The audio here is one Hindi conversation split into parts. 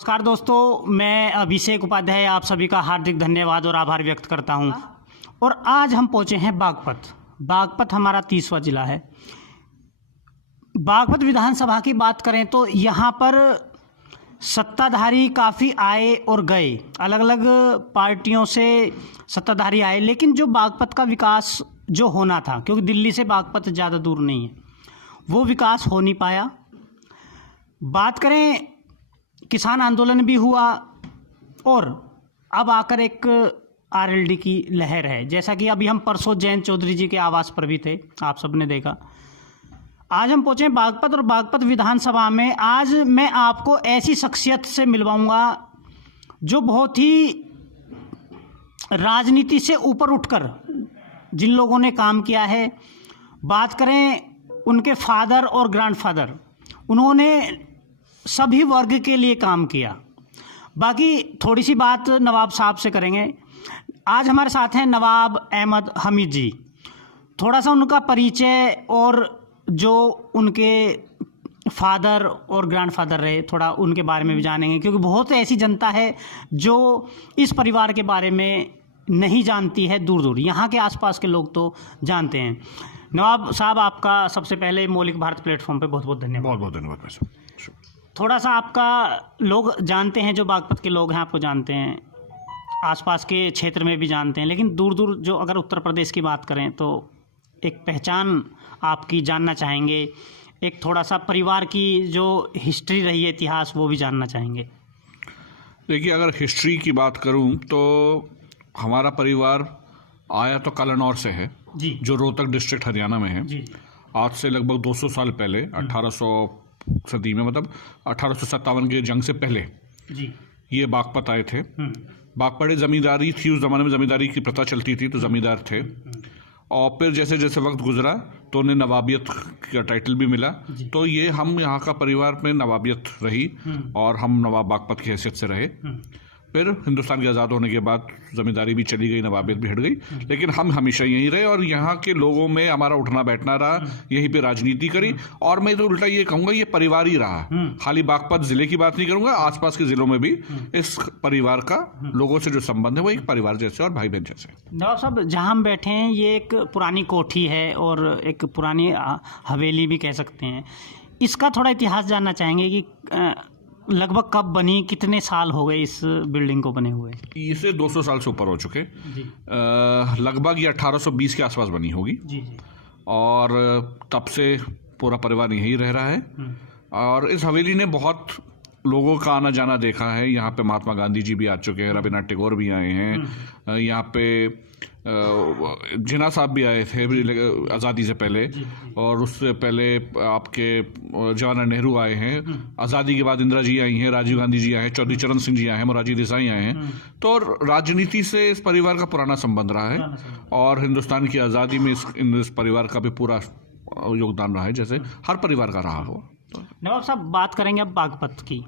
नमस्कार दोस्तों, मैं अभिषेक उपाध्याय आप सभी का हार्दिक धन्यवाद और आभार व्यक्त करता हूं। और आज हम पहुंचे हैं बागपत। बागपत हमारा 30वां जिला है। बागपत विधानसभा की बात करें तो यहाँ पर सत्ताधारी काफ़ी आए और गए, अलग अलग पार्टियों से सत्ताधारी आए, लेकिन जो बागपत का विकास जो होना था, क्योंकि दिल्ली से बागपत ज़्यादा दूर नहीं है, वो विकास हो नहीं पाया। बात करें, किसान आंदोलन भी हुआ और अब आकर एक आरएलडी की लहर है। जैसा कि अभी हम परसों जयंत चौधरी जी के आवास पर भी थे, आप सबने देखा। आज हम पहुंचे बागपत और बागपत विधानसभा में आज मैं आपको ऐसी शख्सियत से मिलवाऊंगा जो बहुत ही राजनीति से ऊपर उठकर जिन लोगों ने काम किया है। बात करें उनके फादर और ग्रैंडफादर, उन्होंने सभी वर्ग के लिए काम किया। बाकी थोड़ी सी बात नवाब साहब से करेंगे। आज हमारे साथ हैं नवाब अहमद हमीद जी। थोड़ा सा उनका परिचय और जो उनके फादर और ग्रैंडफादर रहे, थोड़ा उनके बारे में भी जानेंगे, क्योंकि बहुत ऐसी जनता है जो इस परिवार के बारे में नहीं जानती है। दूर दूर यहाँ के आसपास के लोग तो जानते हैं। नवाब साहब, आपका सबसे पहले मौलिक भारत प्लेटफॉर्म पे बहुत बहुत धन्यवाद। बहुत बहुत धन्यवाद। थोड़ा सा आपका लोग जानते हैं, जो बागपत के लोग हैं आपको जानते हैं, आसपास के क्षेत्र में भी जानते हैं, लेकिन दूर दूर जो अगर उत्तर प्रदेश की बात करें तो एक पहचान आपकी जानना चाहेंगे, एक थोड़ा सा परिवार की जो हिस्ट्री रही है, इतिहास, वो भी जानना चाहेंगे। देखिए, अगर हिस्ट्री की बात करूं तो हमारा परिवार आया तो कलानौर से है जी, जो रोहतक डिस्ट्रिक्ट हरियाणा में है जी। आज से लगभग 200 साल पहले 1800 सदी में, मतलब 1857 के जंग से पहले जी ये बागपत आए थे। बागपत जमींदारी थी, उस ज़माने में ज़मींदारी की प्रथा चलती थी, तो ज़मींदार थे। और फिर जैसे जैसे वक्त गुजरा तो उन्हें नवाबियत का टाइटल भी मिला, तो ये हम यहाँ का परिवार में नवाबियत रही और हम नवाब बागपत की हैसियत से रहे। फिर हिंदुस्तान के आज़ाद होने के बाद ज़मींदारी भी चली गई, नवाबियत भी हट गई, लेकिन हम हमेशा यहीं रहे और यहाँ के लोगों में हमारा उठना बैठना रहा, यहीं पे राजनीति करी। और मैं तो उल्टा ये कहूँगा, ये परिवार ही रहा। खाली बागपत ज़िले की बात नहीं करूँगा, आसपास के ज़िलों में भी इस परिवार का लोगों से जो संबंध है वो एक परिवार जैसे और भाई बहन जैसे। नवाब साहब, जहाँ हम बैठे हैं ये एक पुरानी कोठी है और एक पुरानी हवेली भी कह सकते हैं। इसका थोड़ा इतिहास जानना चाहेंगे कि लगभग कब बनी, कितने साल हो गए इस बिल्डिंग को बने हुए? इसे 200 साल से ऊपर हो चुके। लगभग ये 1820 के आसपास बनी होगी जी जी। और तब से पूरा परिवार यहीं रह रहा है। और इस हवेली ने बहुत लोगों का आना जाना देखा है। यहाँ पे महात्मा गांधी जी भी आ चुके हैं, रविन्द्रनाथ टैगोर भी आए हैं, यहाँ पे जिन्ना साहब भी आए थे आज़ादी से पहले, और उससे पहले आपके जवाहरलाल नेहरू आए हैं। आज़ादी के बाद इंदिरा जी आई हैं, राजीव गांधी जी आए हैं, चौधरी चरण सिंह जी आए हैं, मोरारजी देसाई आए हैं। तो राजनीति से इस परिवार का पुराना संबंध रहा है और हिंदुस्तान की आज़ादी में इस परिवार का भी पूरा योगदान रहा है, जैसे हर परिवार का रहा हो। नवाब साहब, बात करेंगे अब बागपत की।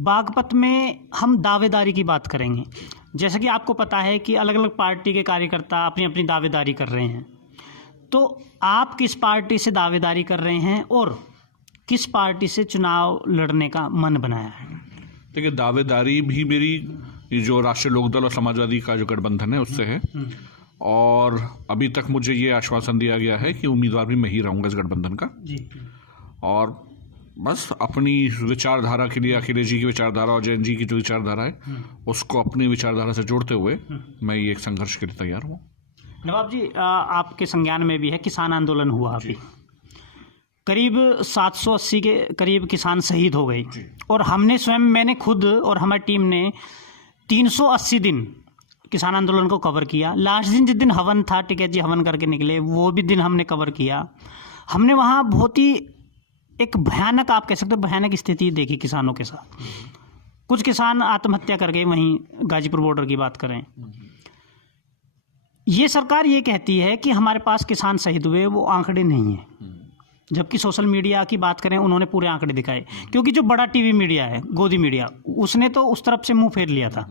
बागपत में हम दावेदारी की बात करेंगे। जैसा कि आपको पता है कि अलग अलग पार्टी के कार्यकर्ता अपनी अपनी दावेदारी कर रहे हैं, तो आप किस पार्टी से दावेदारी कर रहे हैं और किस पार्टी से चुनाव लड़ने का मन बनाया है? देखिए, दावेदारी भी मेरी जो राष्ट्रीय लोकदल और समाजवादी का जो गठबंधन है उससे है, और अभी तक मुझे ये आश्वासन दिया गया है कि उम्मीदवार भी मैं ही रहूँगा इस गठबंधन का। जी। और बस अपनी विचारधारा के लिए, अखिलेश जी की विचारधारा और जयंत जी की जो विचारधारा है उसको अपनी विचारधारा से जोड़ते हुए मैं ये एक संघर्ष के लिए तैयार हूँ। नवाब जी, आपके संज्ञान में भी है किसान आंदोलन हुआ अभी, करीब 780 के करीब किसान शहीद हो गए, और हमने स्वयं, मैंने खुद और हमारी टीम ने 380 दिन किसान आंदोलन को कवर किया। लास्ट दिन जिस दिन हवन था, टिकैत जी हवन करके निकले, वो भी दिन हमने कवर किया। हमने वहाँ बहुत ही एक भयानक, आप कह सकते हो भयानक स्थिति देखी किसानों के साथ। कुछ किसान आत्महत्या कर गए, वहीं गाजीपुर बॉर्डर की बात करें। ये सरकार ये कहती है कि हमारे पास किसान शहीद हुए, वो आंकड़े नहीं हैं, जबकि सोशल मीडिया की बात करें उन्होंने पूरे आंकड़े दिखाए, क्योंकि जो बड़ा टीवी मीडिया है, गोदी मीडिया, उसने तो उस तरफ से मुंह फेर लिया था।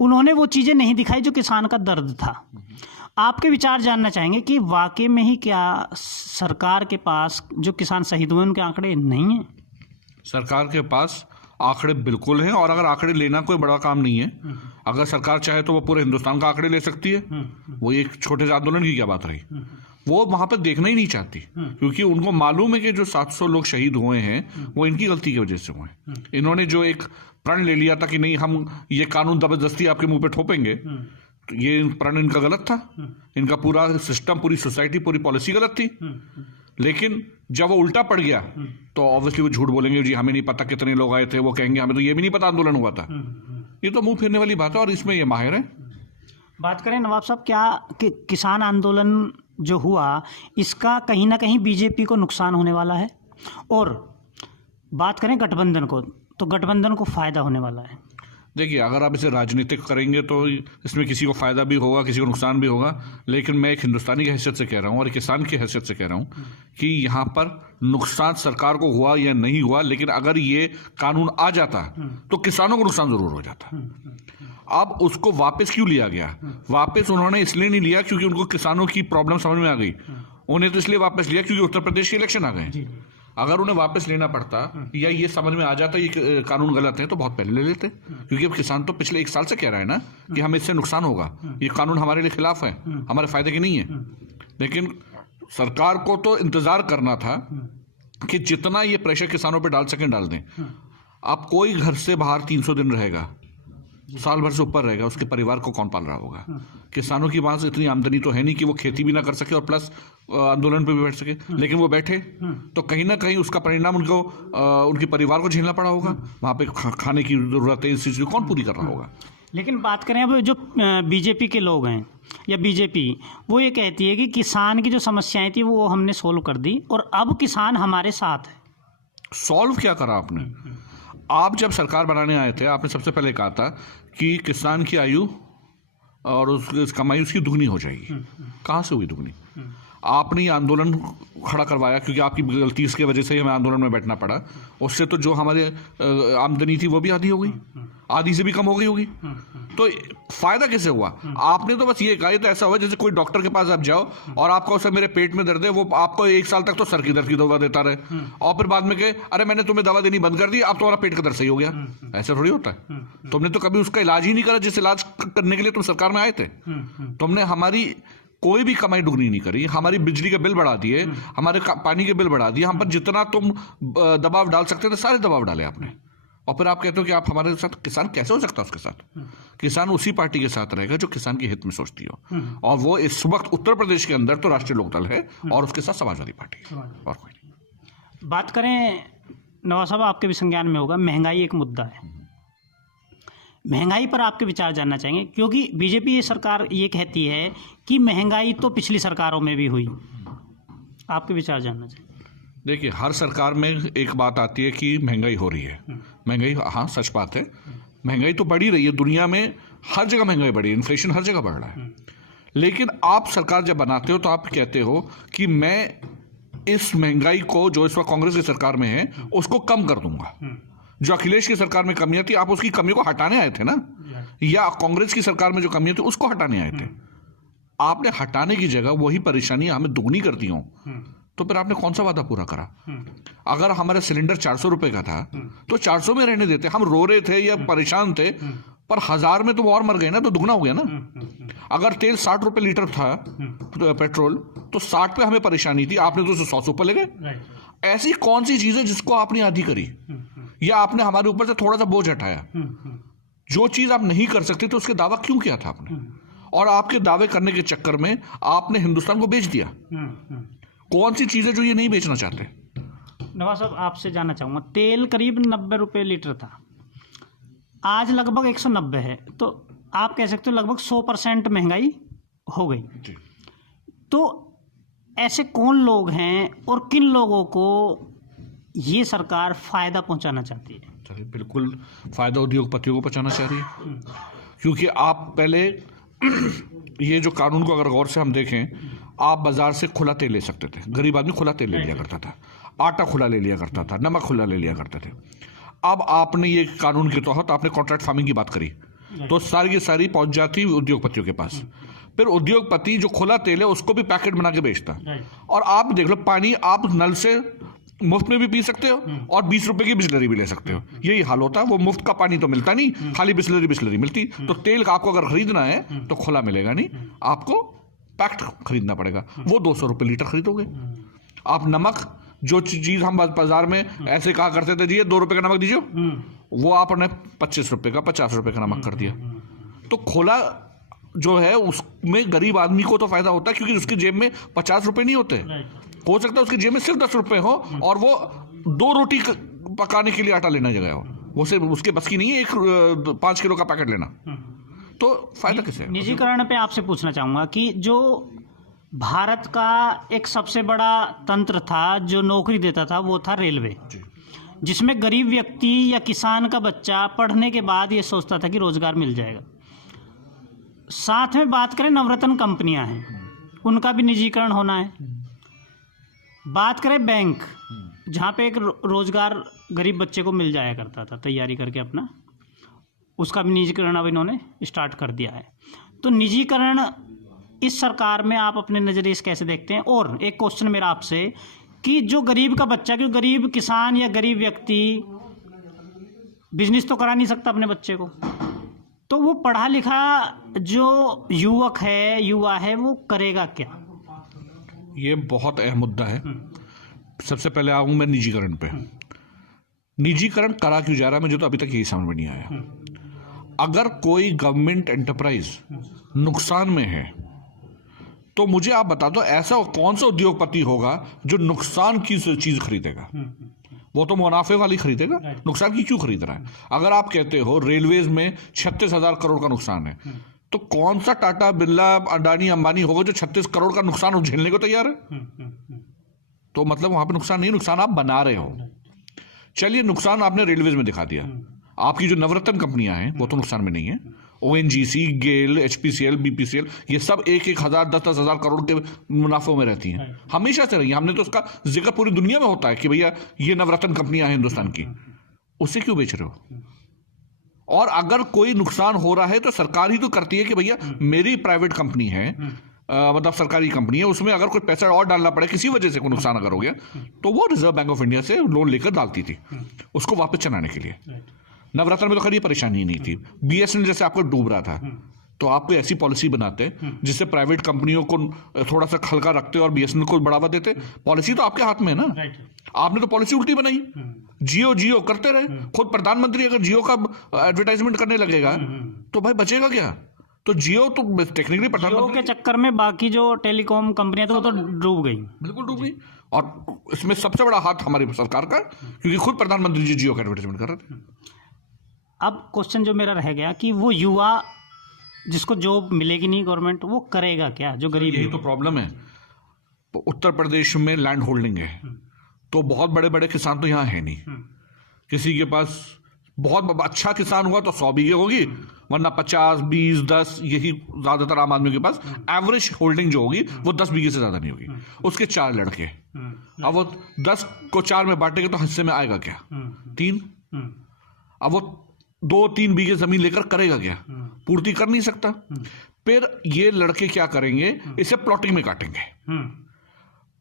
उन्होंने वो चीज़ें नहीं दिखाई जो किसान का दर्द था। आपके विचार जानना चाहेंगे कि वाकई में ही क्या सरकार के पास जो किसान शहीद हुए उनके आंकड़े नहीं हैं? सरकार के पास आंकड़े बिल्कुल हैं, और अगर आंकड़े लेना कोई बड़ा काम नहीं है, अगर सरकार चाहे तो वो पूरे हिंदुस्तान का आंकड़े ले सकती है। वो एक छोटे से आंदोलन की क्या बात रही, वो वहां पर देखना ही नहीं चाहती, क्योंकि उनको मालूम है कि जो 700 लोग शहीद हुए हैं वो इनकी गलती की वजह से हुए हैं। इन्होंने जो एक प्रण ले लिया था कि नहीं हम ये कानून जबरदस्ती आपके मुंह पे ठोपेंगे, तो ये प्रण इनका गलत था। इनका पूरा सिस्टम, पूरी सोसाइटी, पूरी पॉलिसी गलत थी। लेकिन जब वो उल्टा पड़ गया तो ऑब्वियसली वो झूठ बोलेंगे, जी हमें नहीं पता कितने लोग आए थे, वो कहेंगे हमें तो ये भी नहीं पता आंदोलन हुआ था। ये तो मुंह फेरने वाली बात है, और इसमें ये माहिर है। बात करें नवाब साहब, क्या किसान आंदोलन जो हुआ इसका कहीं ना कहीं बीजेपी को नुकसान होने वाला है? और बात करें गठबंधन को, तो गठबंधन को फायदा होने वाला है? देखिए, अगर आप इसे राजनीतिक करेंगे तो इसमें किसी को फायदा भी होगा, किसी को नुकसान भी होगा, लेकिन मैं एक हिंदुस्तानी की हैसियत से कह रहा हूँ और एक किसान की हैसियत से कह रहा हूँ कि यहाँ पर नुकसान सरकार को हुआ या नहीं हुआ, लेकिन अगर ये कानून आ जाता तो किसानों को नुकसान जरूर हो जाता। अब उसको वापस क्यों लिया गया? वापस उन्होंने इसलिए नहीं लिया क्योंकि उनको किसानों की प्रॉब्लम समझ में आ गई, उन्हें तो इसलिए वापस लिया क्योंकि उत्तर प्रदेश के इलेक्शन आ गए। अगर उन्हें वापस लेना पड़ता या ये समझ में आ जाता ये कानून गलत है तो बहुत पहले ले लेते, क्योंकि अब किसान तो पिछले 1 साल से कह रहा है ना कि हमें इससे नुकसान होगा, ये कानून हमारे लिए खिलाफ है, हमारे फायदे की नहीं है। लेकिन सरकार को तो इंतजार करना था कि जितना ये प्रेशर किसानों पे डाल सकें डाल दें। अब कोई घर से बाहर 300 दिन रहेगा, साल भर से ऊपर रहेगा, उसके परिवार को कौन पाल रहा होगा? किसानों की पास इतनी आमदनी तो है नहीं कि वो खेती भी ना कर सके और प्लस आंदोलन पे भी बैठ सके, लेकिन वो बैठे तो कहीं ना कहीं उसका परिणाम उनको उनके परिवार को झेलना पड़ा होगा। वहां पे खाने की जरूरत है, इस चीज को कौन पूरी कर रहा होगा? लेकिन बात करें अब जो बीजेपी के लोग हैं या बीजेपी, वो ये कहती है कि किसान की जो समस्याएं थी वो हमने सोल्व कर दी और अब किसान हमारे साथ है। सॉल्व क्या करा आपने? आप जब सरकार बनाने आए थे आपने सबसे पहले कहा था कि किसान की आयु और उसकी कमाई उसकी दुगनी हो जाएगी। कहाँ से हुई दुगनी? आपने ये आंदोलन खड़ा करवाया क्योंकि आपकी गलती इसके वजह से ही हमें आंदोलन में बैठना पड़ा। उससे तो जो हमारे आमदनी थी वो भी आधी हो गई, आधी से भी कम हो गई होगी। तो फायदा कैसे हुआ? आपने तो बस ये कहा, तो ऐसा हुआ जैसे कोई डॉक्टर के पास आप जाओ और आपको उससे मेरे पेट में दर्द है, वो आपको 1 साल तक तो सर की दर्द की दवा देता रहे और फिर बाद में कहे अरे मैंने तुम्हें दवा देनी बंद कर दी, अब तुम्हारा पेट का दर्द सही हो गया। ऐसा थोड़ी होता है। तुमने तो कभी उसका इलाज ही नहीं करा जिस इलाज करने के लिए तुम सरकार में आए थे। तुमने हमारी कोई भी कमाई दुगनी नहीं करी, हमारी बिजली के बिल बढ़ा दिए, हमारे पानी के बिल बढ़ा दिए, हम पर जितना तुम दबाव डाल सकते थे सारे दबाव डाले आपने। और फिर आप कहते हो कि आप हमारे साथ, किसान कैसे हो सकता है उसके साथ? किसान उसी पार्टी के साथ रहेगा जो किसान के हित में सोचती हो, और वो इस वक्त उत्तर प्रदेश के अंदर तो राष्ट्रीय लोकदल है और उसके साथ समाजवादी पार्टी है और कोई नहीं। बात करें नवाब साहब, आपके भी संज्ञान में होगा, महंगाई एक मुद्दा है। महंगाई पर आपके विचार जानना चाहेंगे, क्योंकि बीजेपी ये सरकार ये कहती है कि महंगाई तो पिछली सरकारों में भी हुई। आपके विचार जानना चाहेंगे। देखिए, हर सरकार में एक बात आती है कि महंगाई हो रही है। महंगाई, हाँ सच बात है, महंगाई तो बढ़ ही रही है। दुनिया में हर जगह महंगाई बढ़ी है, इन्फ्लेशन हर जगह बढ़ रहा है। लेकिन आप सरकार जब बनाते हो तो आप कहते हो कि मैं इस महंगाई को जो इस वक्त कांग्रेस की सरकार में है उसको कम कर दूंगा। जो अखिलेश की सरकार में कमियां थी आप उसकी कमी को हटाने आए थे ना, या कांग्रेस की सरकार में जो कमियां थी उसको हटाने आए थे। आपने हटाने की जगह वही परेशानियां हमें दुगनी कर दी हों, तो फिर आपने कौन सा वादा पूरा करा? अगर हमारा सिलेंडर 400 रुपए का था तो 400 में रहने देते। हम रो रहे थे या परेशान थे, पर 1000 में तो वो और मर गए ना, तो दुगना हो गया ना। अगर तेल 60 रुपए लीटर था पेट्रोल, तो 60 पे हमें परेशानी थी, आपने तो 100 ऊपर ले गए। ऐसी कौन सी चीज है जिसको आपने आधी करी, या आपने हमारे ऊपर से थोड़ा सा बोझ हटाया? जो चीज आप नहीं कर सकते तो उसके दावा क्यों किया था आपने? और आपके दावे करने के चक्कर में आपने हिंदुस्तान को बेच दिया। कौन सी चीज है जो ये नहीं बेचना चाहते? नवाब साहब, आपसे जानना चाहूँगा, तेल करीब 90 रुपये लीटर था, आज लगभग 190 है, तो आप कह सकते हो लगभग 100% महंगाई हो गई। तो ऐसे कौन लोग हैं और किन लोगों को ये सरकार फायदा पहुंचाना चाहती है? चलिए, बिल्कुल फायदा उद्योगपतियों को पहुंचाना चाह रही है, क्योंकि आप पहले ये जो कानून को अगर गौर से हम देखें, आप बाजार से खुला तेल ले सकते थे, गरीब आदमी खुला तेल ले लिया करता था, आटा खुला ले लिया करता था, नमक खुला ले लिया करते थे। अब आपने ये कानून के तहत आपने कॉन्ट्रैक्ट फार्मिंग की बात करी, तो सारी की सारी पहुंच जाती उद्योगपतियों के पास। फिर उद्योगपति जो खुला तेल है उसको भी पैकेट बना के बेचता। और आप देख लो, पानी आप नल से मुफ्त में भी पी सकते हो और 20 रुपए की बिस्लरी भी ले सकते हो। यही हाल होता है। वो मुफ्त का पानी तो मिलता नहीं, खाली बिस्लरी मिलती। तो तेल का आपको अगर खरीदना है तो खुला मिलेगा नहीं, आपको पैक्ड खरीदना पड़ेगा। वो 200 रुपए लीटर खरीदोगे। आप नमक, जो चीज हम बाजार में ऐसे कहा करते थे, जी 2 रुपए का नमक दीजिए, वो आपने 25 रुपए का 50 रुपए का नमक कर दिया। तो खोला जो है उसमें गरीब आदमी को तो फायदा होता है, क्योंकि उसकी जेब में 50 रुपए नहीं होते। हो सकता है उसकी जेब में सिर्फ 10 रुपए हो और वो 2 रोटी पकाने के लिए आटा लेना जगह हो, वो सिर्फ उसके बस की नहीं है 5 किलो का पैकेट लेना। तो फायदा किसे है? निजीकरण पे आपसे पूछना चाहूंगा कि जो भारत का एक सबसे बड़ा तंत्र था जो नौकरी देता था, वो था रेलवे, जिसमें गरीब व्यक्ति या किसान का बच्चा पढ़ने के बाद ये सोचता था कि रोजगार मिल जाएगा। साथ में बात करें, नवरत्न कंपनियां हैं, उनका भी निजीकरण होना है। बात करें बैंक, जहाँ पे एक रोजगार गरीब बच्चे को मिल जाया करता था तैयारी करके अपना, उसका भी निजीकरण अब इन्होंने स्टार्ट कर दिया है। तो निजीकरण इस सरकार में आप अपने नज़रिए से कैसे देखते हैं? और एक क्वेश्चन मेरा आपसे कि जो गरीब का बच्चा, क्योंकि गरीब किसान या गरीब व्यक्ति बिजनेस तो करा नहीं सकता अपने बच्चे को, तो वो पढ़ा लिखा जो युवा है वो करेगा क्या? ये बहुत अहम मुद्दा है। सबसे पहले आऊँ मैं निजीकरण पे। निजीकरण करा क्यों जा रहा है, मुझे तो अभी तक यही समझ में नहीं आया। अगर कोई गवर्नमेंट एंटरप्राइज नुकसान में है तो मुझे आप बता दो, ऐसा कौन सा उद्योगपति होगा जो नुकसान की चीज खरीदेगा? वो तो मुनाफे वाली खरीदेगा, नुकसान की क्यों खरीद रहा है? अगर आप कहते हो रेलवेज में 36,000 करोड़ का नुकसान है, तो कौन सा टाटा बिरला अडानी अंबानी होगा जो 36 करोड़ का नुकसान झेलने को तैयार है? तो मतलब वहां पे नुकसान नहीं, नुकसान आप बना रहे हो। चलिए, नुकसान आपने रेलवेज में दिखा दिया। आपकी जो नवरत्न कंपनियां हैं वो तो नुकसान में नहीं है। ONGC, गेल, HPCL, BPCL, ये सब 1,000, 10,000 करोड़ के मुनाफों में रहती हैं, हमेशा से रही। हमने तो उसका जिक्र पूरी दुनिया में होता है कि भैया ये नवरत्न कंपनियां हैं हिंदुस्तान की, उससे क्यों बेच रहे हो? और अगर कोई नुकसान हो रहा है तो सरकार ही तो करती है कि भैया मेरी प्राइवेट कंपनी है, मतलब सरकारी कंपनी है, उसमें अगर कोई पैसा और डालना पड़े, किसी वजह से कोई नुकसान अगर हो गया, तो वो रिजर्व बैंक ऑफ इंडिया से लोन लेकर डालती थी उसको वापस चलाने के लिए। नवरत्न में तो खैर ये परेशानी ही नहीं थी। BSNL जैसे आपको डूब रहा था, तो आप कोई ऐसी पॉलिसी बनाते जिससे प्राइवेट कंपनियों को थोड़ा सा हल्का रखते और BSNL को बढ़ावा देते। पॉलिसी तो आपके हाथ में है ना। आपने तो पॉलिसी उल्टी बनाई, जियो करते रहे। खुद प्रधानमंत्री अगर जियो का एडवर्टाइजमेंट करने लगेगा तो भाई बचेगा क्या? तो जियो तो टेक्निकली प्रधानमंत्री के चक्कर में बाकी जो टेलीकॉम कंपनियां तो डूब गई, बिल्कुल डूब गई। और इसमें सबसे बड़ा हाथ हमारी सरकार का, क्योंकि खुद प्रधानमंत्री जी जियो का एडवर्टाइजमेंट कर रहे थे। अब क्वेश्चन जो मेरा रह गया कि वो युवा जिसको जॉब मिलेगी नहीं गवर्नमेंट, वो करेगा क्या? जो गरीब, यही तो प्रॉब्लम है। उत्तर प्रदेश में लैंड होल्डिंग है, तो बहुत बड़े बड़े किसान तो यहाँ है नहीं। किसी के पास बहुत अच्छा किसान हुआ तो 100 बीघे होगी, वरना 50, 20, 10, यही ज्यादातर आम आदमी के पास एवरेज होल्डिंग जो होगी वो 10 बीघे से ज्यादा नहीं होगी। उसके 4 लड़के, अब वो 10 को 4 में बांटेंगे तो हिस्से में आएगा क्या? 3। अब वो 2-3 बीघे जमीन लेकर करेगा क्या? पूर्ति कर नहीं सकता। फिर ये लड़के क्या करेंगे? इसे प्लॉटिंग में काटेंगे।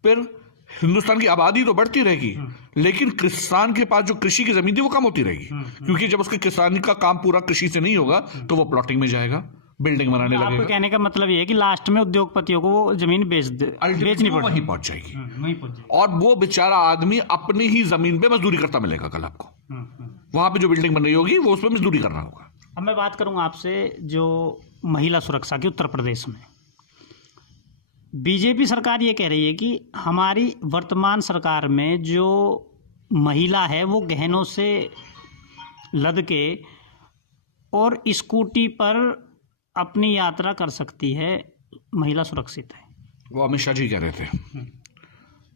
फिर हिंदुस्तान की आबादी तो बढ़ती रहेगी, लेकिन किसान के पास जो कृषि की जमीन थी वो कम होती रहेगी, क्योंकि जब उसके किसान का काम पूरा कृषि से नहीं होगा तो वो प्लॉटिंग में जाएगा, बिल्डिंग बनाने लगेगा। आपको कहने का मतलब ये है कि लास्ट में उद्योगपतियों को वो जमीन बेचनी पड़ेगी, वहीं पहुंच जाएगी। और वो बेचारा आदमी अपनी ही जमीन पे मजदूरी करता मिलेगा कल आपको। वहां पे जो बिल्डिंग बन रही होगी वो उसमें मजदूरी कर रहा होगा। अब मैं बात करूंगा आपसे जो महिला सुरक्षा की उत्तर प्रदेश में बीजेपी सरकार ये कह रही है कि हमारी वर्तमान सरकार में जो महिला है वो गहनों से लद के और स्कूटी पर अपनी यात्रा कर सकती है, महिला सुरक्षित है। वो अमित शाह जी कह रहे थे।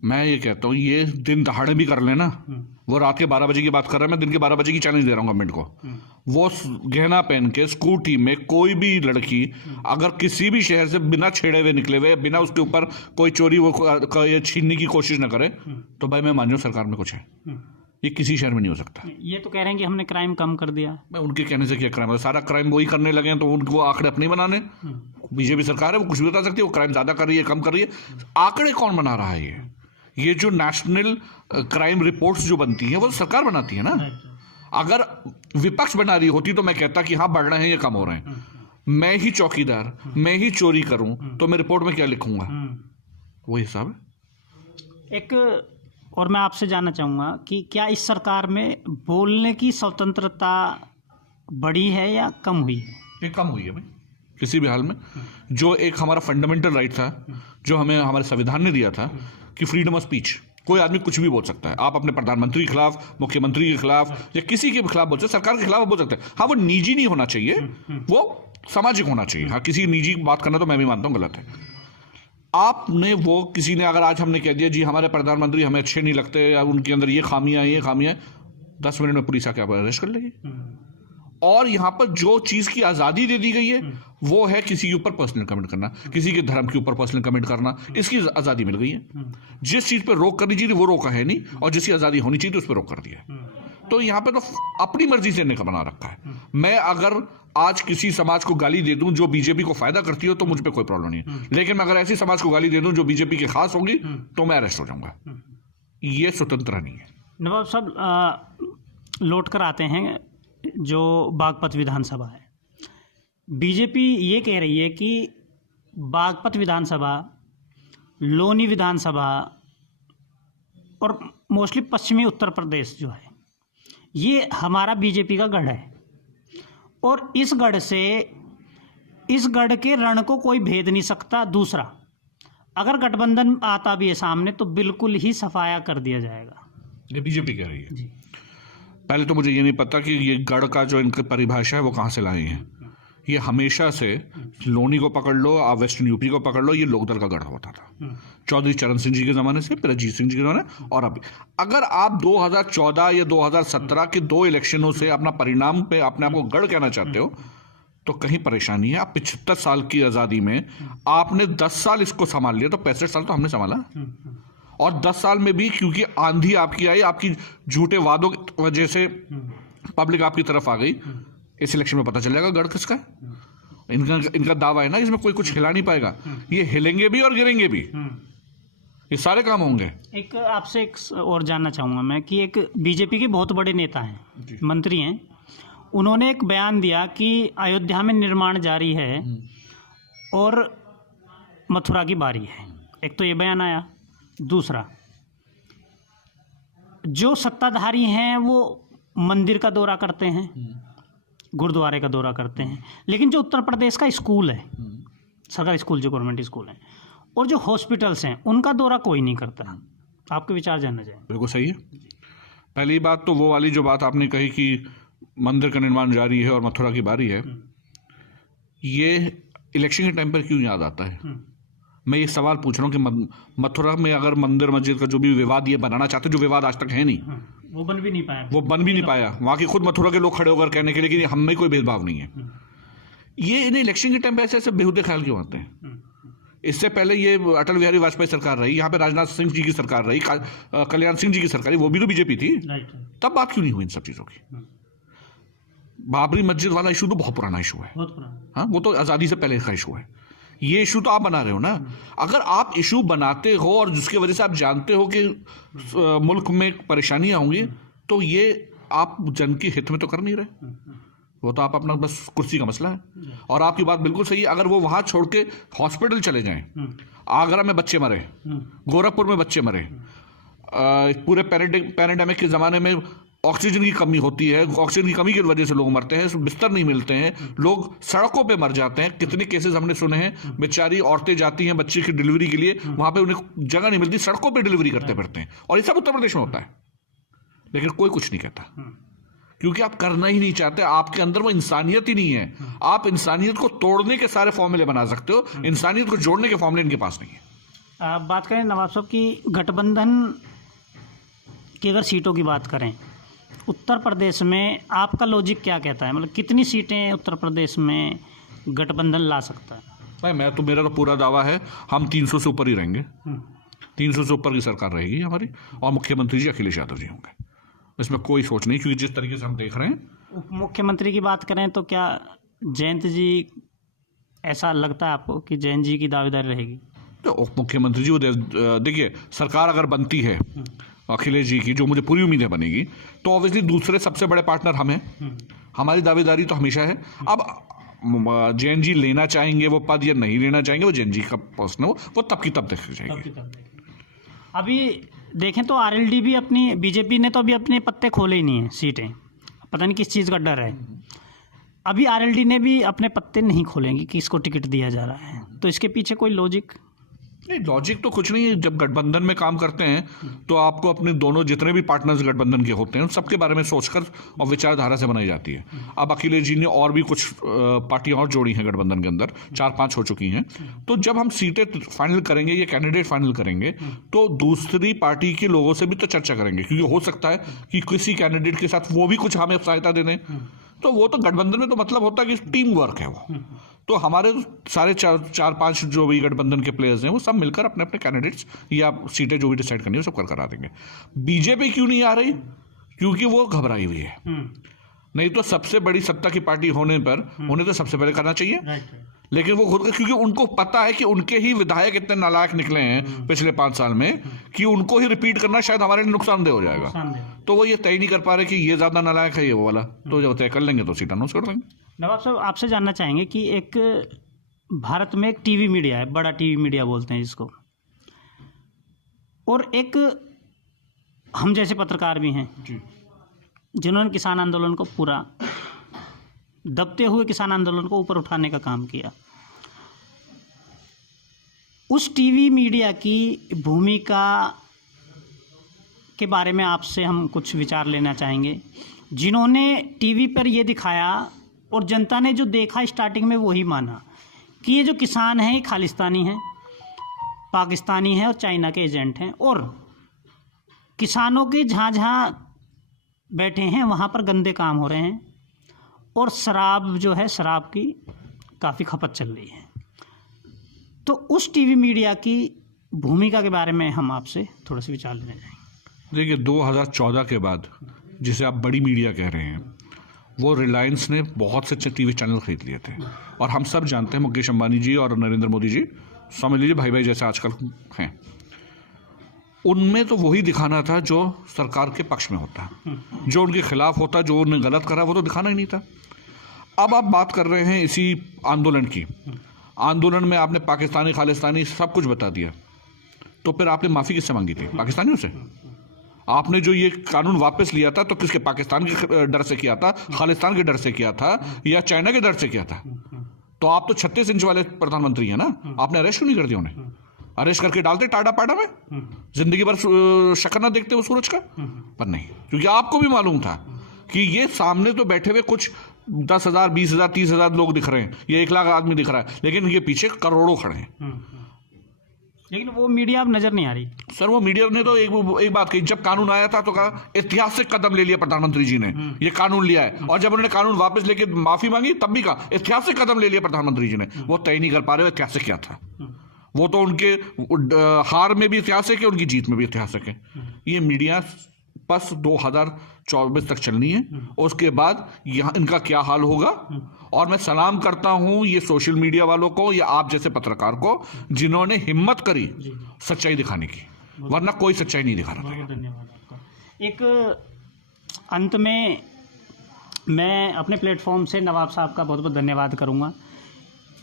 मैं ये कहता हूँ ये दिन दहाड़े भी कर लेना। वो रात के 12 बजे की बात कर रहा है, मैं दिन के 12 बजे की चैलेंज दे रहा हूँ गवर्नमेंट को। वो गहना पहन के स्कूटी में कोई भी लड़की अगर किसी भी शहर से बिना छेड़े हुए निकले हुए, बिना उसके ऊपर कोई चोरी वो छीनने की कोशिश ना करे, तो भाई मैं मान जाऊँ सरकार में कुछ है। ये किसी शहर में नहीं हो सकता। ये तो कह रहे हैं कि हमने क्राइम कम कर दिया। मैं उनके कहने से क्या क्राइम है? सारा क्राइम वही करने लगे हैं, तो उनको आंकड़े अपने बनाने। बीजेपी सरकार है, वो कुछ भी बता सकती है वो क्राइम ज्यादा कर रही है, कम कर रही है। आंकड़े कौन बना रहा है? ये जो नेशनल क्राइम रिपोर्ट्स जो बनती हैं वो सरकार बनाती है ना। अगर विपक्ष बना रही होती तो मैं कहता कि हाँ बढ़ रहे हैं ये कम हो रहे हैं। मैं ही चौकीदार, मैं ही चोरी करूं तो मैं रिपोर्ट में क्या लिखूंगा? वो हिसाब है। एक और मैं आपसे जानना चाहूँगा कि क्या इस सरकार में बोलने की स्वतंत्रता बढ़ी है या कम हुई है? ये कम हुई है भाई, किसी भी हाल में। जो एक हमारा फंडामेंटल राइट था, जो हमें हमारे संविधान ने दिया था कि फ्रीडम ऑफ स्पीच, कोई आदमी कुछ भी बोल सकता है। आप अपने प्रधानमंत्री के खिलाफ, मुख्यमंत्री के खिलाफ या किसी के खिलाफ बोल सकते हैं, सरकार के खिलाफ बोल सकते हैं। हाँ, वो निजी नहीं होना चाहिए, वो सामाजिक होना चाहिए। हाँ, किसी निजी बात करना तो मैं भी मानता हूँ गलत है। आपने वो किसी ने अगर आज हमने कह दिया जी हमारे प्रधानमंत्री हमें अच्छे नहीं लगते या उनके अंदर ये खामियां 10 मिनट में पुलिस आके अरेस्ट कर लेगी। और यहाँ पर जो चीज की आजादी दे दी गई है वो है किसी के ऊपर पर्सनल कमेंट करना, किसी के धर्म के ऊपर पर्सनल कमेंट करना, इसकी आजादी मिल गई है। जिस चीज पर रोक करनी चाहिए वो रोका है नहीं, और जिसकी आजादी होनी चाहिए तो उस पर रोक कर दिया है। तो यहाँ पे तो अपनी मर्जी से इन्हें बना रखा है। मैं अगर आज किसी समाज को गाली दे दूं जो बीजेपी को फायदा करती हो तो मुझ पे कोई प्रॉब्लम नहीं है, लेकिन मैं अगर ऐसी समाज को गाली दे दूं जो बीजेपी के खास होगी तो मैं अरेस्ट हो जाऊंगा। ये स्वतंत्रता नहीं है। नवाब साहब, लौट कर आते हैं जो बागपत विधानसभा है। बीजेपी ये कह रही है कि बागपत विधानसभा, लोनी विधानसभा और मोस्टली पश्चिमी उत्तर प्रदेश जो है ये हमारा बीजेपी का गढ़ है, और इस गढ़ के रण को कोई भेद नहीं सकता। दूसरा, अगर गठबंधन आता भी है सामने तो बिल्कुल ही सफाया कर दिया जाएगा। ये बीजेपी कह रही है जी। पहले तो मुझे ये नहीं पता कि ये गढ़ का जो इनकी परिभाषा है वो कहाँ से लाई है। ये हमेशा से लोनी को पकड़ लो, आप वेस्टर्न यूपी को पकड़ लो, ये लोकदल का गढ़ होता था चौधरी चरण सिंह जी के ज़माने से, फिर अजीत सिंह जी के ज़माने, और अभी अगर आप 2014 या 2017 के 2 इलेक्शनों से अपना परिणाम पे अपने आप को गढ़ कहना चाहते हो तो कहीं परेशानी है। आप 75 साल की आज़ादी में आपने 10 साल इसको संभाल लिया, तो 65 साल तो हमने संभाला। और 10 साल में भी क्योंकि आंधी आपकी आई, आपकी झूठे वादों की वजह से पब्लिक आपकी तरफ आ गई, इस इलेक्शन में पता चल जाएगा गढ़ किसका है। इनका दावा है ना इसमें कोई कुछ हिला नहीं पाएगा, ये हिलेंगे भी और गिरेंगे भी, ये सारे काम होंगे। एक आपसे एक और जानना चाहूँगा मैं कि एक बीजेपी के बहुत बड़े नेता हैं, मंत्री हैं, उन्होंने एक बयान दिया कि अयोध्या में निर्माण जारी है और मथुरा की बारी है। एक तो ये बयान आया। दूसरा, जो सत्ताधारी हैं वो मंदिर का दौरा करते हैं, गुरुद्वारे का दौरा करते हैं, लेकिन जो उत्तर प्रदेश का स्कूल है, सरकारी स्कूल, जो गवर्नमेंट स्कूल है, और जो हॉस्पिटल्स हैं, उनका दौरा कोई नहीं करता। आपके विचार जानना चाहेंगे। बिल्कुल सही है। पहली बात तो वो वाली जो बात आपने कही कि मंदिर का निर्माण जारी है और मथुरा की बारी है, ये इलेक्शन के टाइम पर क्यों याद आता है? मैं ये सवाल पूछ रहा हूँ कि मथुरा में अगर मंदिर मस्जिद का जो भी विवाद ये बनाना चाहते, जो विवाद आज तक है नहीं, वो बन भी नहीं पाया। वहाँ के खुद मथुरा के लोग खड़े होकर कहने के लिए कि हम में कोई भेदभाव नहीं है। ये इन्हें इलेक्शन के टाइम पे ऐसे बेहुदे ख्याल क्यों आते हैं? इससे पहले ये अटल बिहारी वाजपेयी सरकार रही, यहाँ पे राजनाथ सिंह जी की सरकार रही, कल्याण सिंह जी की सरकार, वो भी तो बीजेपी थी, तब बात क्यों नहीं हुई इन सब चीज़ों की? बाबरी मस्जिद वाला इशू तो बहुत पुराना इशू है। हाँ, वो तो आज़ादी से पहले का इशू है। ये इशू तो आप बना रहे हो ना। अगर आप इशू बनाते हो और जिसकी वजह से आप जानते हो कि मुल्क में परेशानियां होंगी, तो ये आप जन के हित में तो कर नहीं रहे, वो तो आप अपना बस कुर्सी का मसला है। और आपकी बात बिल्कुल सही है, अगर वो वहां छोड़ के हॉस्पिटल चले जाएं, आगरा में बच्चे मरे, गोरखपुर में बच्चे मरे, पूरे पैराडाइमिक के ज़माने में ऑक्सीजन की कमी होती है, ऑक्सीजन की कमी की वजह से लोग मरते हैं, बिस्तर नहीं मिलते हैं, लोग सड़कों पे मर जाते हैं। कितने केसेस हमने सुने हैं, बेचारी औरतें जाती हैं बच्चे की डिलीवरी के लिए, वहां पे उन्हें जगह नहीं मिलती, सड़कों पे डिलीवरी करते फिरते हैं, और ये सब उत्तर प्रदेश में होता है। लेकिन कोई कुछ नहीं कहता, क्योंकि आप करना ही नहीं चाहते, आपके अंदर वो इंसानियत ही नहीं है। आप इंसानियत को तोड़ने के सारे फॉर्मूले बना सकते हो, इंसानियत को जोड़ने के फॉर्मूले इनके पास नहीं है। आप बात करें नवाब साहब की गठबंधन की, अगर सीटों की बात करें उत्तर प्रदेश में, आपका लॉजिक क्या कहता है? मतलब कितनी सीटें उत्तर प्रदेश में गठबंधन ला सकता है? नहीं, मेरा तो पूरा दावा है हम 300 से ऊपर ही रहेंगे। 300 से ऊपर की सरकार रहेगी हमारी, और मुख्यमंत्री जी अखिलेश यादव जी होंगे, इसमें कोई सोच नहीं। क्योंकि जिस तरीके से हम देख रहे हैं, उप मुख्यमंत्री की बात करें तो क्या जयंत जी, ऐसा लगता है आपको कि जयंत जी की दावेदारी रहेगी? तो उप मुख्यमंत्री जी वो देखिए, सरकार अगर बनती है अखिलेश जी की, जो मुझे पूरी उम्मीद है बनेगी, तो ऑब्वियसली दूसरे सबसे बड़े पार्टनर हम हैं। हमारी दावेदारी तो हमेशा है। अब जैन जी लेना चाहेंगे वो पद या नहीं लेना चाहेंगे, वो जैन जी का प्रश्न है, वो तब की तब देख जाएंगे। अभी देखें तो आरएलडी भी अपनी, बीजेपी ने तो अभी अपने पत्ते खोले ही नहीं है सीटें, पता नहीं किस चीज़ का डर है। अभी आरएलडी ने भी अपने पत्ते नहीं खोलेंगे कि इसको टिकट दिया जा रहा है, तो इसके पीछे कोई लॉजिक नहीं, लॉजिक तो कुछ नहीं है। जब गठबंधन में काम करते हैं तो आपको अपने दोनों जितने भी पार्टनर्स गठबंधन के होते हैं उन सबके बारे में सोचकर और विचारधारा से बनाई जाती है। अब अखिलेश जी ने और भी कुछ पार्टियां और जोड़ी हैं गठबंधन के अंदर, 4-5 हो चुकी हैं। तो जब हम सीटें फाइनल करेंगे या कैंडिडेट फाइनल करेंगे तो दूसरी पार्टी के लोगों से भी तो चर्चा करेंगे, क्योंकि हो सकता है कि किसी कैंडिडेट के साथ वो भी कुछ हमें सहायता दे दें। तो वो तो गठबंधन में तो मतलब होता है कि टीम वर्क है वो। तो हमारे सारे 4-5 जो भी गठबंधन के प्लेयर्स हैं वो सब मिलकर अपने अपने कैंडिडेट्स या सीटें जो भी डिसाइड करनी है वो सब करा देंगे। बीजेपी क्यों नहीं आ रही? क्योंकि वो घबराई हुई है। नहीं तो सबसे बड़ी सत्ता की पार्टी होने पर उन्हें तो सबसे पहले करना चाहिए। लेकिन वो खुद, क्योंकि उनको पता है कि उनके ही विधायक इतने नालायक निकले हैं पिछले 5 साल में कि उनको ही रिपीट करना शायद हमारे लिए नुकसानदेह हो जाएगा। तो वो ये तय नहीं कर पा रहे कि ये ज्यादा नालायक है ये वो वाला, तो जब तय कर लेंगे तो सीट अनाउंस कर देंगे। नवाब साहब, आपसे जानना चाहेंगे कि एक भारत में एक टीवी मीडिया है, बड़ा टीवी मीडिया बोलते हैं जिसको, और एक हम जैसे पत्रकार भी हैं जिन्होंने किसान आंदोलन को पूरा दबते हुए किसान आंदोलन को ऊपर उठाने का काम किया। उस टीवी मीडिया की भूमिका के बारे में आपसे हम कुछ विचार लेना चाहेंगे, जिन्होंने टीवी पर ये दिखाया और जनता ने जो देखा स्टार्टिंग में वही माना कि ये जो किसान हैं ये खालिस्तानी हैं, पाकिस्तानी हैं और चाइना के एजेंट हैं, और किसानों के जहाँ जहाँ बैठे हैं वहाँ पर गंदे काम हो रहे हैं, और शराब जो है, शराब की काफ़ी खपत चल रही है। तो उस टीवी मीडिया की भूमिका के बारे में हम आपसे थोड़ा सा विचार लेने जाएंगे। देखिए, 2014 के बाद जिसे आप बड़ी मीडिया कह रहे हैं, वो रिलायंस ने बहुत से टीवी चैनल खरीद लिए थे। और हम सब जानते हैं मुकेश अंबानी जी और नरेंद्र मोदी जी, समझ लीजिए भाई भाई जैसे आजकल हैं, उनमें तो वही दिखाना था जो सरकार के पक्ष में होता, जो उनके खिलाफ होता, जो उन्हें गलत करा वो तो दिखाना ही नहीं था। अब आप बात कर रहे हैं इसी आंदोलन की। आंदोलन में आपने पाकिस्तानी खालिस्तानी सब कुछ बता दिया, तो फिर आपने माफ़ी किससे मांगी थी? पाकिस्तानियों से। आपने जो ये कानून वापस लिया था तो किसके? पाकिस्तान के डर से किया था, खालिस्तान के डर से किया था, या चाइना के डर से किया था? तो आप तो 36 इंच वाले प्रधानमंत्री हैं ना, आपने अरेस्ट क्यों नहीं कर दिया उन्हें? अरेस्ट करके डालते टाटा पाटा में, जिंदगी भर शक्ल ना देखते वो सूरज का। पर नहीं, क्योंकि आपको भी मालूम था कि ये सामने तो बैठे हुए कुछ 10,000, 20,000, 30,000 लोग दिख रहे हैं, ये 1 लाख आदमी दिख रहा है, लेकिन ये पीछे करोड़ों खड़े हैं। लेकिन वो मीडिया अब नजर नहीं आ रही। सर, वो मीडिया ने तो एक बात कही, जब कानून आया था तो कहा ऐतिहासिक कदम ले लिया प्रधानमंत्री जी ने, ये कानून लिया है। और जब उन्होंने कानून वापस लेके माफी मांगी तब भी कहा ऐतिहासिक कदम ले लिया प्रधानमंत्री जी ने। वो तय नहीं कर पा रहे ऐतिहासिक क्या था। वो तो उनके हार में भी ऐतिहासिक है, उनकी जीत में भी ऐतिहासिक है। ये मीडिया बस 2024 तक चलनी है, उसके बाद यहाँ इनका क्या हाल होगा। और मैं सलाम करता हूँ ये सोशल मीडिया वालों को या आप जैसे पत्रकार को, जिन्होंने हिम्मत करी सच्चाई दिखाने की, वरना कोई सच्चाई नहीं दिखा रहा। धन्यवाद आपका। एक अंत में मैं अपने प्लेटफॉर्म से नवाब साहब का बहुत बहुत धन्यवाद करूँगा।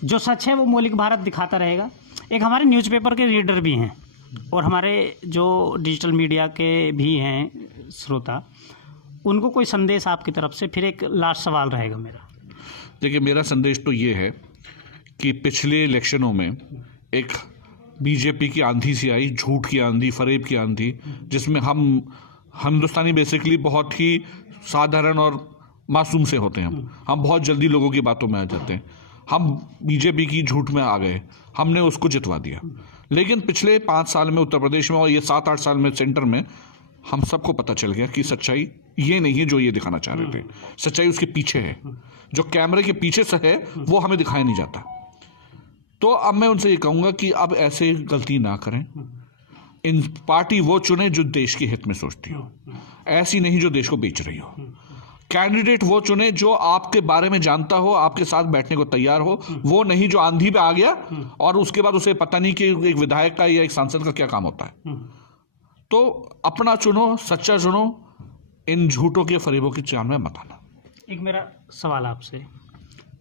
जो सच है वो मौलिक भारत दिखाता रहेगा। एक हमारे न्यूज़पेपर के रीडर भी हैं और हमारे जो डिजिटल मीडिया के भी हैं श्रोता, उनको कोई संदेश आपकी तरफ से, फिर एक लास्ट सवाल रहेगा मेरा। देखिए, मेरा संदेश तो ये है कि पिछले इलेक्शनों में एक बीजेपी की आंधी सी आई, झूठ की आंधी, फरेब की आंधी, जिसमें हम हिंदुस्तानी बेसिकली बहुत ही साधारण और मासूम से होते हैं। हम बहुत जल्दी लोगों की बातों में आ जाते हैं। हम बीजेपी की झूठ में आ गए, हमने उसको जितवा दिया। लेकिन पिछले 5 साल में उत्तर प्रदेश में और ये 7-8 साल में सेंटर में हम सबको पता चल गया कि सच्चाई ये नहीं है जो ये दिखाना चाह रहे थे। सच्चाई उसके पीछे है, जो कैमरे के पीछे से है वो हमें दिखाया नहीं जाता। तो अब मैं उनसे ये कहूँगा कि अब ऐसे गलती ना करें। इन पार्टी वो चुने जो देश के हित में सोचती हो, ऐसी नहीं जो देश को बेच रही हो। कैंडिडेट वो चुने जो आपके बारे में जानता हो, आपके साथ बैठने को तैयार हो, वो नहीं जो आंधी पे आ गया और उसके बाद उसे पता नहीं कि एक विधायक का या एक सांसद का क्या काम होता है। तो अपना चुनो, सच्चा चुनो, इन झूठों के फरेबों की चाल में मत आना। एक मेरा सवाल आपसे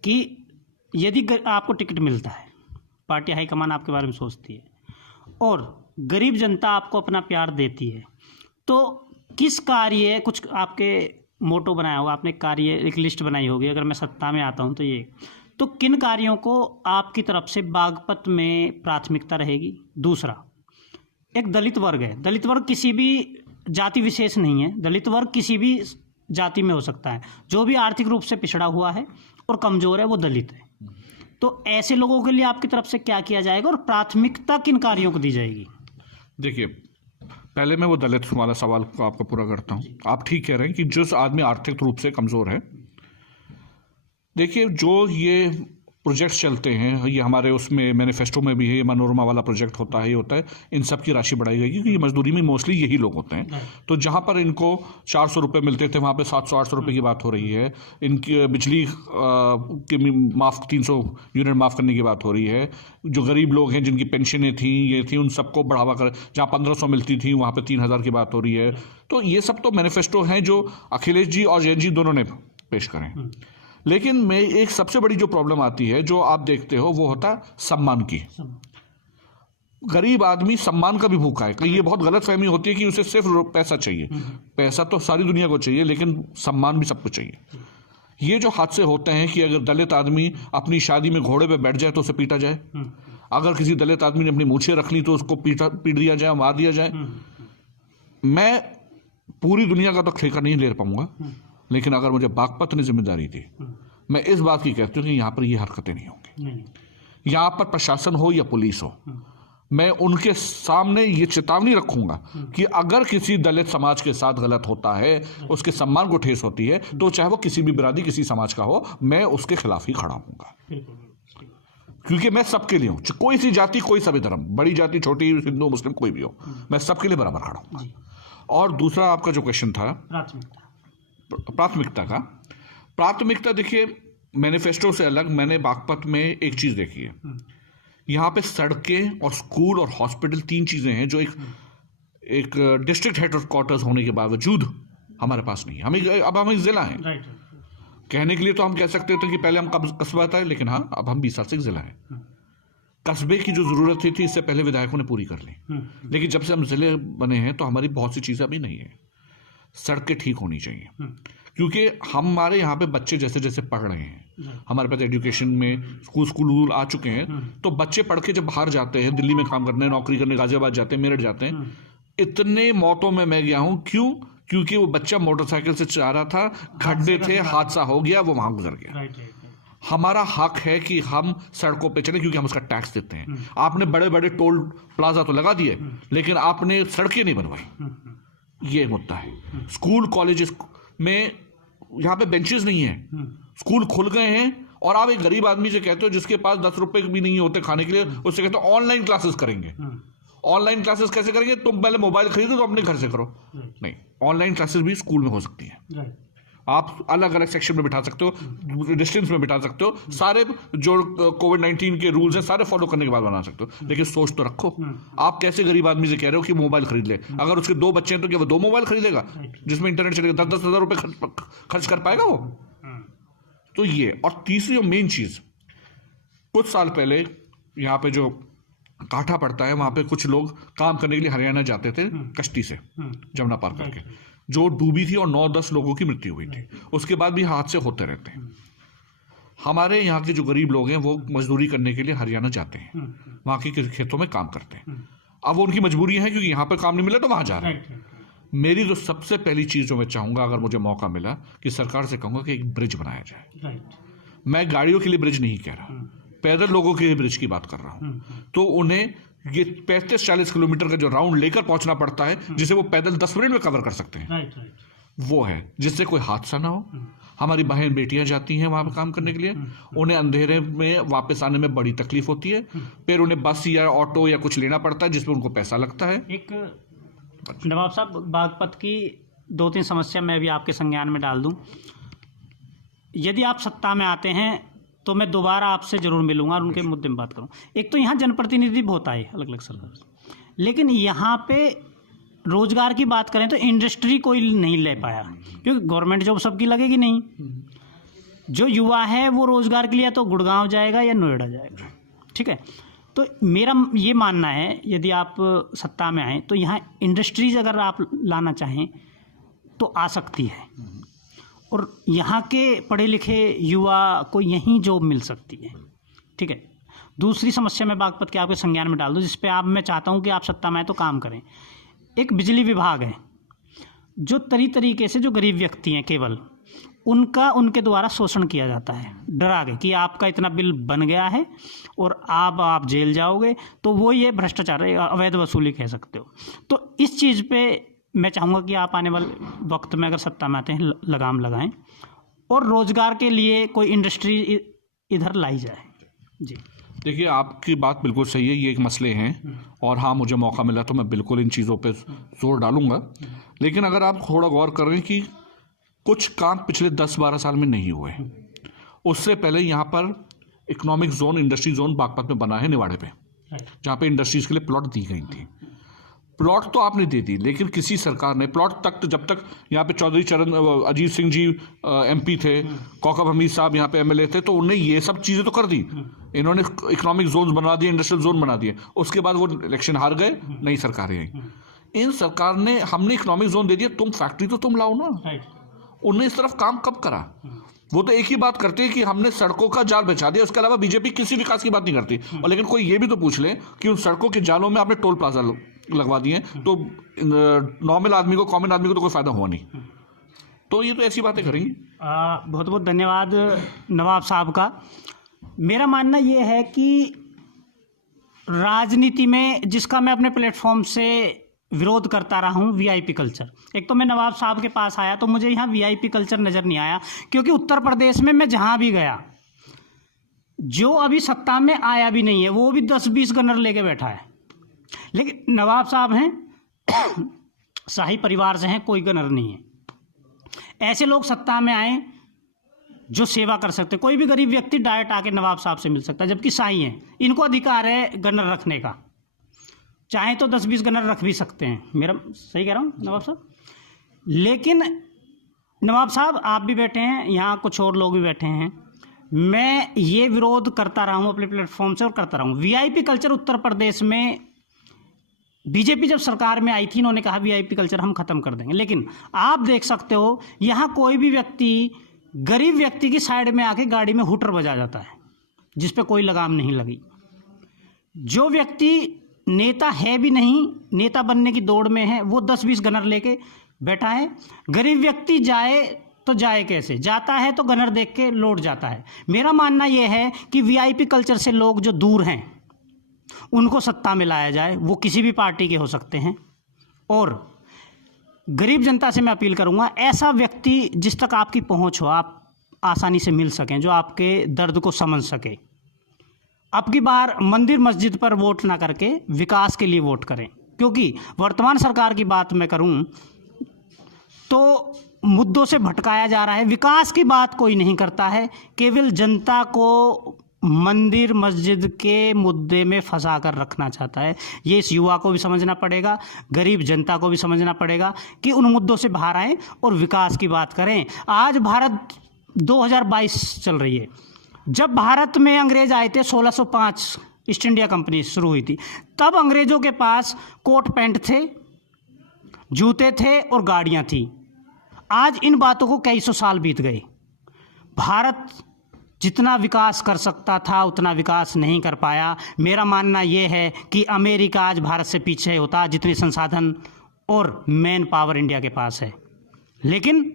कि यदि आपको टिकट मिलता है, पार्टी हाईकमान आपके बारे में सोचती है और गरीब जनता आपको अपना प्यार देती है, तो किस कार्य, कुछ आपके मोटो बनाया होगा आपने, कार्य एक लिस्ट बनाई होगी, अगर मैं सत्ता में आता हूं तो ये, तो किन कार्यों को आपकी तरफ से बागपत में प्राथमिकता रहेगी? दूसरा, एक दलित वर्ग है, दलित वर्ग किसी भी जाति विशेष नहीं है, दलित वर्ग किसी भी जाति में हो सकता है, जो भी आर्थिक रूप से पिछड़ा हुआ है और कमज़ोर है वो दलित है। तो ऐसे लोगों के लिए आपकी तरफ से क्या किया जाएगा और प्राथमिकता किन कार्यों को दी जाएगी? देखिए, पहले मैं वो दलित वाला सवाल को आपका पूरा करता हूँ। आप ठीक कह रहे हैं कि जिस आदमी आर्थिक रूप से कमज़ोर है, देखिए जो ये प्रोजेक्ट्स चलते हैं, ये हमारे उसमें मैनिफेस्टो में भी है, ये मनोरमा वाला प्रोजेक्ट होता है, ये होता है, इन सब की राशि बढ़ाई गई क्योंकि ये मजदूरी में मोस्टली यही लोग होते हैं। तो जहाँ पर इनको 400 रुपये मिलते थे वहाँ पे 700-800 रुपये की बात हो रही है। इनकी बिजली की माफ़ 300 यूनिट माफ़ करने की बात हो रही है। जो गरीब लोग हैं जिनकी पेंशनें थी, ये थी, उन सबको बढ़ावा कर, जहाँ 1500 मिलती थी वहाँ पर 3000 की बात हो रही है। तो ये सब तो मैनिफेस्टो हैं जो अखिलेश जी और जैन जी दोनों ने पेश करें। लेकिन मैं एक सबसे बड़ी जो प्रॉब्लम आती है, जो आप देखते हो, वो होता है सम्मान की। गरीब आदमी सम्मान का भी भूखा है। कहीं ये बहुत गलत फहमी होती है कि उसे सिर्फ पैसा चाहिए। पैसा तो सारी दुनिया को चाहिए, लेकिन सम्मान भी सबको चाहिए। ये जो हादसे होते हैं कि अगर दलित आदमी अपनी शादी में घोड़े पे बैठ जाए तो उसे पीटा जाए, अगर किसी दलित आदमी ने अपनी मूछें रख ली तो उसको पीट दिया जाए, मार दिया जाए। मैं पूरी दुनिया का तो ठेका नहीं ले पाऊंगा, लेकिन अगर मुझे बागपत ने जिम्मेदारी दी, मैं इस बात की कहती हूँ कि यहाँ पर ये हरकतें नहीं होंगी। यहाँ पर प्रशासन हो या पुलिस हो, मैं उनके सामने ये चेतावनी रखूंगा कि अगर किसी दलित समाज के साथ गलत होता है, उसके सम्मान को ठेस होती है, तो चाहे वो किसी भी बिरादरी, किसी समाज का हो, मैं उसके खिलाफ ही खड़ा हूँगा। क्योंकि मैं सबके लिए हूँ, कोई सी जाति, कोई सा भी धर्म, बड़ी जाति, छोटी, हिंदू, मुस्लिम, कोई भी हो, मैं सबके लिए बराबर खड़ा हूँ। और दूसरा आपका जो क्वेश्चन था प्राथमिकता, देखिए मैनिफेस्टो से अलग मैंने बागपत में एक चीज़ देखी है। यहाँ पे सड़कें और स्कूल और हॉस्पिटल, 3 चीज़ें हैं जो एक डिस्ट्रिक्ट हेडक्वार्टर्स होने के बावजूद हमारे पास नहीं है। हम एक ज़िला हैं। कहने के लिए तो हम कह सकते थे कि पहले हम कस्बा था, लेकिन हाँ, अब हम 20 साल से एक ज़िला है। कस्बे की जो ज़रूरत थी इससे पहले विधायकों ने पूरी कर ली, लेकिन जब से हम ज़िले बने हैं तो हमारी बहुत सी चीज़ें अभी नहीं है। सड़कें ठीक होनी चाहिए, क्योंकि हमारे यहाँ पे बच्चे जैसे जैसे पढ़ रहे हैं, हमारे पास एजुकेशन में स्कूल आ चुके हैं, तो बच्चे पढ़ के जब बाहर जाते हैं, दिल्ली में काम करने, नौकरी करने, गाजियाबाद जाते हैं, मेरठ जाते हैं, इतने मौतों में मैं गया हूँ। क्यों? क्योंकि वो बच्चा मोटरसाइकिल से जा रहा था, खड्डे थे, हादसा हो गया, वो वहां गुजर गया। हमारा हक है कि हम सड़कों पे चले, क्योंकि हम उसका टैक्स देते हैं। आपने बड़े बड़े टोल प्लाजा तो लगा दिए, लेकिन आपने सड़कें नहीं बनवाई। ये मुद्दा है। स्कूल कॉलेजेस में यहाँ पे बेंचेस नहीं है, स्कूल खुल गए हैं, और आप एक गरीब आदमी से कहते हो जिसके पास 10 रुपए भी नहीं होते खाने के लिए, उससे कहते हो ऑनलाइन क्लासेस करेंगे। ऑनलाइन क्लासेस कैसे करेंगे? तुम पहले मोबाइल खरीदो तो अपने घर से करो। नहीं, ऑनलाइन क्लासेस भी स्कूल में हो सकती है। आप अलग अलग सेक्शन में बिठा सकते हो, डिस्टेंस में बिठा सकते हो, सारे जो कोविड-19 के रूल्स हैं सारे फॉलो करने के बाद बना सकते हो। लेकिन सोच तो रखो, आप कैसे गरीब आदमी से कह रहे हो कि मोबाइल खरीद ले? अगर उसके 2 बच्चे हैं तो क्या वो 2 मोबाइल खरीदेगा जिसमें इंटरनेट चलेगा? 10-10 हज़ार रुपये खर्च कर पाएगा वो? तो ये, और तीसरी और मेन चीज, कुछ साल पहले यहाँ पे जो काठा पड़ता है, वहां पे कुछ लोग काम करने के लिए हरियाणा जाते थे कश्ती से, जमुना पार करके, जो डूबी थी और 9-10 लोगों की मृत्यु हुई थी। उसके बाद भी हादसे होते रहते हैं। हमारे यहाँ के जो गरीब लोग हैं वो मजदूरी करने के लिए हरियाणा जाते हैं, वहाँ के खेतों में काम करते हैं। अब वो उनकी मजबूरी है, क्योंकि यहाँ पर काम नहीं मिला तो वहाँ जा रहे हैं। मेरी तो सबसे पहली चीज़ जो मैं चाहूँगा, अगर मुझे मौका मिला, कि सरकार से कहूँगा कि एक ब्रिज बनाया जाए। मैं गाड़ियों के लिए ब्रिज नहीं कह रहा, पैदल लोगों के लिए ब्रिज की बात कर रहा हूँ। तो उन्हें ये 35-40 किलोमीटर का जो राउंड लेकर पहुंचना पड़ता है, जिसे वो पैदल 10 मिनट में कवर कर सकते हैं, वो है, जिससे कोई हादसा ना हो। हमारी बहन बेटियां जाती हैं वहां पर काम करने के लिए, उन्हें अंधेरे में वापस आने में बड़ी तकलीफ होती है, फिर उन्हें बस या ऑटो या कुछ लेना पड़ता है जिसमें उनको पैसा लगता है। एक नवाब साहब, बागपत की 2-3 समस्या मैं भी आपके संज्ञान में डाल दूं। यदि आप सत्ता में आते हैं तो मैं दोबारा आपसे ज़रूर मिलूंगा और उनके मुद्दे में बात करूँ। एक तो यहाँ जनप्रतिनिधि बहुत आए अलग अलग सरकार से, लेकिन यहाँ पे रोज़गार की बात करें तो इंडस्ट्री कोई नहीं ले पाया, क्योंकि गवर्नमेंट जॉब सबकी लगेगी नहीं। जो युवा है वो रोज़गार के लिए तो गुड़गांव जाएगा या नोएडा जाएगा, ठीक है। तो मेरा ये मानना है यदि आप सत्ता में आए तो यहाँ इंडस्ट्रीज अगर आप लाना चाहें तो आ सकती है, और यहाँ के पढ़े लिखे युवा को यहीं जॉब मिल सकती है, ठीक है। दूसरी समस्या मैं बागपत के आपके संज्ञान में डाल दूँ, जिस पे आप मैं चाहता हूँ कि आप सत्ता में आए तो काम करें। एक बिजली विभाग है जो तरीके से जो गरीब व्यक्ति हैं केवल उनका उनके द्वारा शोषण किया जाता है, डरा के कि आपका इतना बिल बन गया है और आप जेल जाओगे। तो वो ये भ्रष्टाचार है, अवैध वसूली कह सकते हो। तो इस चीज़ पे मैं चाहूँगा कि आप आने वाले वक्त में अगर सत्ता में आते हैं लगाम लगाएं और रोज़गार के लिए कोई इंडस्ट्री इधर लाई जाए। जी देखिए, आपकी बात बिल्कुल सही है, ये एक मसले हैं और हाँ, मुझे मौका मिला तो मैं बिल्कुल इन चीज़ों पे जोर डालूंगा। लेकिन अगर आप थोड़ा गौर करें कि कुछ काम पिछले 10-12 साल में नहीं हुए, उससे पहले यहाँ पर economic zone, industry zone Baghpat में बना है निवाड़े पे, जहाँ पे इंडस्ट्रीज के लिए प्लॉट दी गई थी। प्लॉट तो आपने दे दी, लेकिन किसी सरकार ने प्लॉट तक, जब तक यहाँ पे चौधरी चरण अजीत सिंह जी एमपी थे, कौकब हमीद साहब यहाँ पे एमएलए थे, तो उन्हें ये सब चीज़ें तो कर दी। इन्होंने इकोनॉमिक जोन बना दिए, इंडस्ट्रियल जोन बना दिए। उसके बाद वो इलेक्शन हार गए, नई सरकारें आई। इन सरकार ने, हमने इकोनॉमिक जोन दे दिया, तुम फैक्ट्री तो तुम लाओ ना। उनने इस तरफ काम कब करा? वो तो एक ही बात करते हैं कि हमने सड़कों का जाल बिछा दिया, उसके अलावा बीजेपी किसी विकास की बात नहीं करती। और लेकिन कोई ये भी तो पूछ ले कि उन सड़कों के जालों में आपने टोल प्लाजा लगवा दिए, तो नॉर्मल आदमी को, कॉमन आदमी को तो कोई फायदा हुआ नहीं। तो ये तो ऐसी बातें करेंगी। बहुत बहुत धन्यवाद नवाब साहब का। मेरा मानना ये है कि राजनीति में जिसका मैं अपने प्लेटफॉर्म से विरोध करता रहा हूँ, वीआईपी कल्चर। एक तो मैं नवाब साहब के पास आया तो मुझे यहाँ वीआईपी कल्चर नज़र नहीं आया, क्योंकि उत्तर प्रदेश में मैं जहाँ भी गया, जो अभी सत्ता में आया भी नहीं है वो भी 10-20 गनर लेके बैठा है। लेकिन नवाब साहब हैं शाही परिवार से हैं, कोई गनर नहीं है। ऐसे लोग सत्ता में आए जो सेवा कर सकते। कोई भी गरीब व्यक्ति डायरेक्ट आके नवाब साहब से मिल सकता है, जबकि शाही हैं, इनको अधिकार है गनर रखने का, चाहे तो 10-20 गनर रख भी सकते हैं। मेरा सही कह रहा हूँ नवाब साहब? लेकिन नवाब साहब आप भी बैठे हैं यहाँ, कुछ और लोग भी बैठे हैं, मैं ये विरोध करता रहा हूँ अपने प्लेटफॉर्म से और करता रहा हूँ। वीआईपी कल्चर उत्तर प्रदेश में बीजेपी जब सरकार में आई थी, इन्होंने कहा वीआईपी कल्चर हम खत्म कर देंगे, लेकिन आप देख सकते हो यहाँ कोई भी व्यक्ति गरीब व्यक्ति की साइड में आके गाड़ी में हुटर बजा जाता है, जिस पे कोई लगाम नहीं लगी। जो व्यक्ति नेता है भी नहीं, नेता बनने की दौड़ में है, वो 10-20 गनर लेके बैठा है। गरीब व्यक्ति जाए तो जाए कैसे? जाता है तो गनर देख के लौट जाता है। मेरा मानना यह है कि वीआईपी कल्चर से लोग जो दूर हैं उनको सत्ता में लाया जाए, वो किसी भी पार्टी के हो सकते हैं। और गरीब जनता से मैं अपील करूंगा, ऐसा व्यक्ति जिस तक आपकी पहुंच हो, आप आसानी से मिल सकें, जो आपके दर्द को समझ सके। अब की बार मंदिर मस्जिद पर वोट ना करके विकास के लिए वोट करें, क्योंकि वर्तमान सरकार की बात मैं करूं तो मुद्दों से भटकाया जा रहा है। विकास की बात कोई नहीं करता है, केवल जनता को मंदिर मस्जिद के मुद्दे में फंसा कर रखना चाहता है। ये इस युवा को भी समझना पड़ेगा, गरीब जनता को भी समझना पड़ेगा कि उन मुद्दों से बाहर आएं और विकास की बात करें। आज भारत 2022 चल रही है। जब भारत में अंग्रेज आए थे 1605 ईस्ट इंडिया कंपनी शुरू हुई थी, तब अंग्रेजों के पास कोट पैंट थे, जूते थे और गाड़ियां थी। आज इन बातों को कई सौ साल बीत गए। भारत जितना विकास कर सकता था उतना विकास नहीं कर पाया। मेरा मानना यह है कि अमेरिका आज भारत से पीछे होता, जितने संसाधन और मैन पावर इंडिया के पास है। लेकिन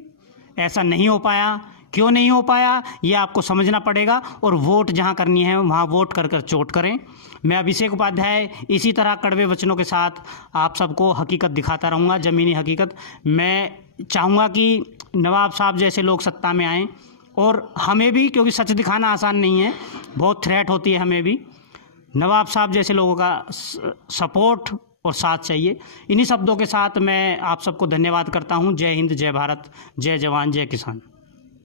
ऐसा नहीं हो पाया। क्यों नहीं हो पाया ये आपको समझना पड़ेगा, और वोट जहां करनी है वहां वोट कर कर चोट करें। मैं अभिषेक उपाध्याय इसी तरह कड़वे वचनों के साथ आप सबको हकीकत दिखाता रहूँगा, ज़मीनी हकीकत। मैं चाहूँगा कि नवाब साहब जैसे लोग सत्ता में आएँ, और हमें भी, क्योंकि सच दिखाना आसान नहीं है, बहुत थ्रेट होती है हमें भी, नवाब साहब जैसे लोगों का सपोर्ट और साथ चाहिए। इन्हीं शब्दों के साथ मैं आप सबको धन्यवाद करता हूँ। जय हिंद, जय भारत, जय जवान, जय किसान।